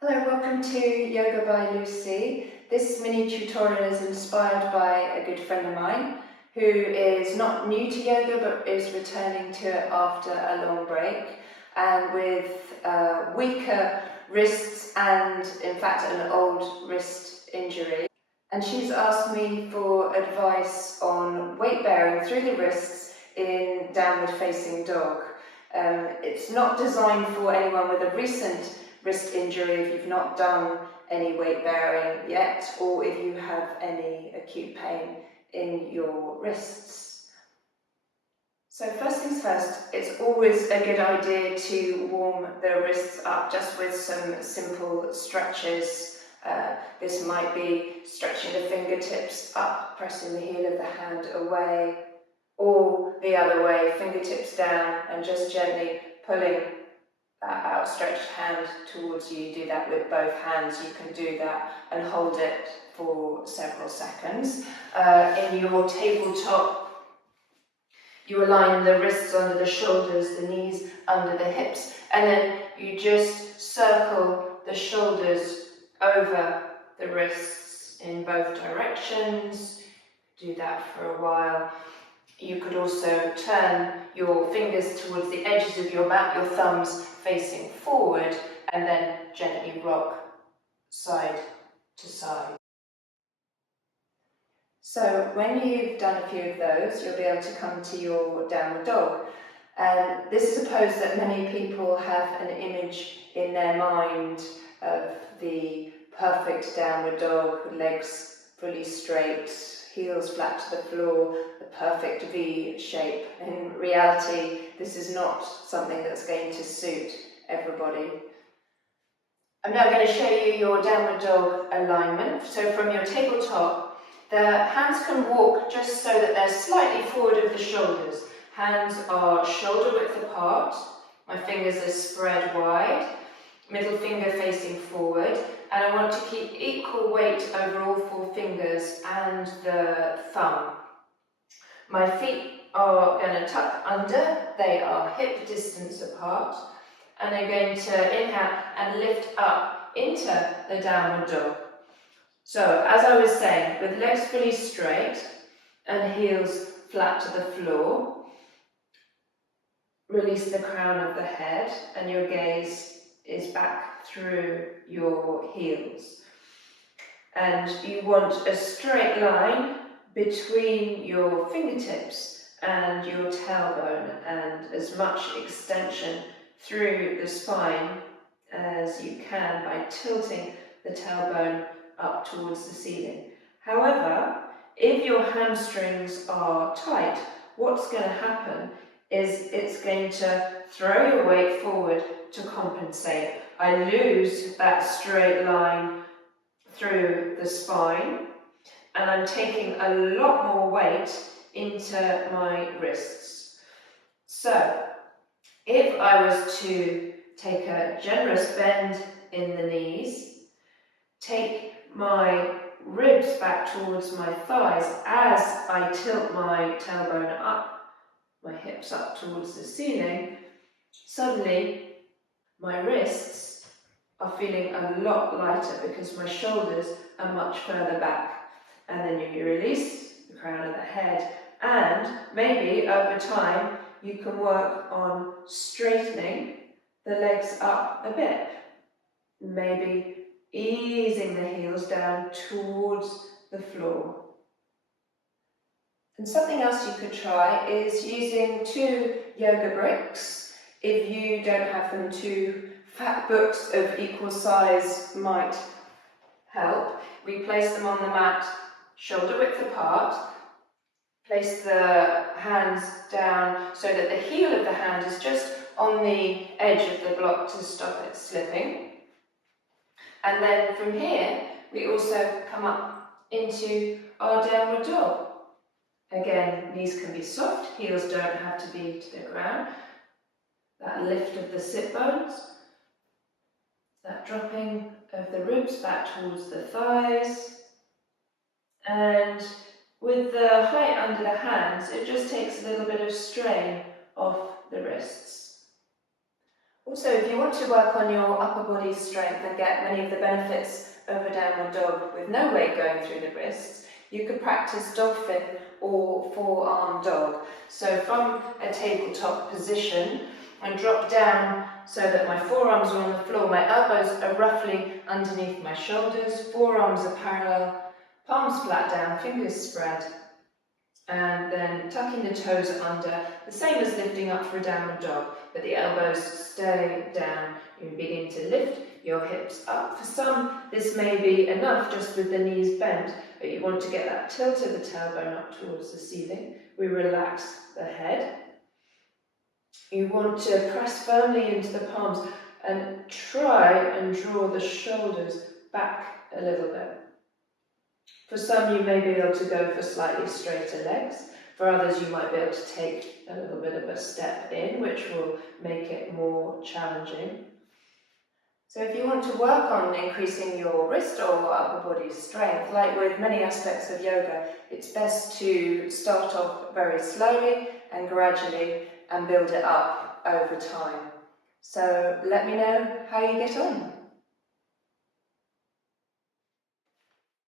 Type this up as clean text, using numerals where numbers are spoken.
Hello, welcome to Yoga by Lucy. This mini tutorial is inspired by a good friend of mine who is not new to yoga but is returning to it after a long break and with weaker wrists and in fact an old wrist injury. And she's asked me for advice on weight bearing through the wrists in downward facing dog. It's not designed for anyone with a recent wrist injury if you've not done any weight bearing yet, or if you have any acute pain in your wrists. So first things first, it's always a good idea to warm the wrists up just with some simple stretches. This might be stretching the fingertips up, pressing the heel of the hand away, or the other way, fingertips down and just gently pulling that outstretched hand towards you. Do that with both hands. You can do that and hold it for several seconds. In your tabletop, you align the wrists under the shoulders, the knees under the hips, and then you just circle the shoulders over the wrists in both directions. Do that for a while. You could also turn your fingers towards the edges of your mat, your thumbs facing forward, and then gently rock side to side. So when you've done a few of those, you'll be able to come to your downward dog. And this is a pose that many people have an image in their mind of the perfect downward dog with legs fully straight, heels flat to the floor, the perfect V shape. In reality, this is not something that's going to suit everybody. I'm now going to show you your downward dog alignment. So from your tabletop, the hands can walk just so that they're slightly forward of the shoulders. Hands are shoulder width apart, my fingers are spread wide, middle finger facing forward, and I want to keep equal weight over all four fingers and the thumb. My feet are going to tuck under, they are hip distance apart, and I'm going to inhale and lift up into the downward dog. So, as I was saying, with legs fully straight and heels flat to the floor, release the crown of the head and your gaze is back through your heels. And you want a straight line between your fingertips and your tailbone and as much extension through the spine as you can by tilting the tailbone up towards the ceiling. However, if your hamstrings are tight, what's going to happen is it's going to throw your weight forward to compensate. I lose that straight line through the spine and I'm taking a lot more weight into my wrists. So, if I was to take a generous bend in the knees, take my ribs back towards my thighs as I tilt my tailbone up, my hips up towards the ceiling, suddenly my wrists are feeling a lot lighter because my shoulders are much further back. And then you release the crown of the head, and maybe over time you can work on straightening the legs up a bit. Maybe easing the heels down towards the floor. And something else you could try is using 2 yoga bricks. If you don't have them, 2 fat books of equal size might help. We place them on the mat shoulder width apart. Place the hands down so that the heel of the hand is just on the edge of the block to stop it slipping. And then from here, we also come up into our downward dog. Again, knees can be soft, heels don't have to be to the ground. That lift of the sit bones, that dropping of the ribs back towards the thighs. And with the height under the hands, it just takes a little bit of strain off the wrists. Also, if you want to work on your upper body strength and get many of the benefits of a downward dog with no weight going through the wrists, you could practice dolphin or forearm dog. So from a tabletop position, and drop down so that my forearms are on the floor, my elbows are roughly underneath my shoulders, forearms are parallel, palms flat down, fingers spread, and then tucking the toes under, the same as lifting up for a downward dog, but the elbows stay down. You begin to lift your hips up. For some, this may be enough just with the knees bent, but you want to get that tilt of the tailbone up towards the ceiling. We relax the head. You want to press firmly into the palms and try and draw the shoulders back a little bit. For some, you may be able to go for slightly straighter legs. For others, you might be able to take a little bit of a step in, which will make it more challenging. So if you want to work on increasing your wrist or upper body strength, like with many aspects of yoga, it's best to start off very slowly and gradually and build it up over time. So let me know how you get on.